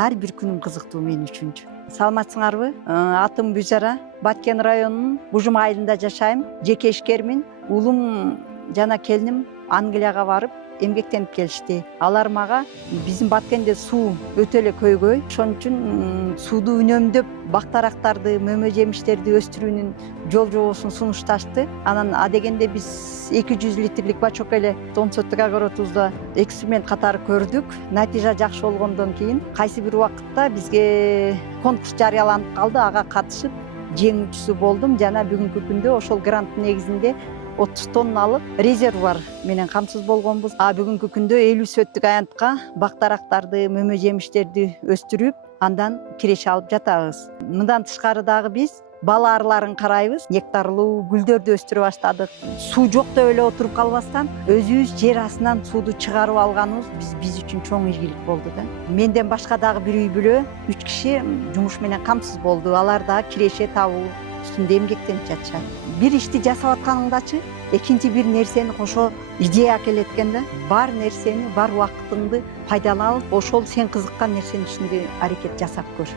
ар бир күнүм кызыктуу мен үчүнчү. Саламатсыңарбы? Атым Бүзара. Баткен районунун Бужум айылында жашайм. Жеке ишкермин. Уулум жана келиним Англияга барып эмгектенип келишти. Алар мага биздин Баткенде суу өтө эле көйгөй. Ошон үчүн сууду үнөмдөп бактарактарды, мөмө жемиштерди өстүрүүнүн жол жобосун сунушташты. Анан адегенде биз 200 литрлик бачок эле 10 соттук огородубузда эксперимент катары көрдүк. Натыйжа жакшы болгондон кийин кайсы бир убакытта бизге конкурс жарыяланып калды. Ага катышып жеңүүчүсү болдум жана бүгүнкү күндө ошол гранттын негизинде 30 тонналык резервуар менен камсыз болгонбуз. Бүгүнкү күндө 50 сөттүк аянтка бактарактарды, мөмө жемиштерди өстүрүп, андан киреше алып жатабыз. Мындан тышкары дагы биз бал арыларын карайбыз. Нектарлуу гүлдөрдү өстүрө баштадык. Суу жок деп эле отуруп калбастан, өзүбүз жер астынан сууду чыгарып алганыбыз биз үчүн чоң ийгилик болду да. Менден башка дагы бир үй бүлө 3 киши жумуш менен камсыз болду. Алар дагы киреше табуу үстүндө эмгектенип жатышат. Бир ишти жасап атканыңдачы экинчи бир нерсени кошо идея келет экен да. Бар нерсени, бар убактыңды пайдаланып, ошол сен кызыккан нерсенин ичинде аракет жасап көр.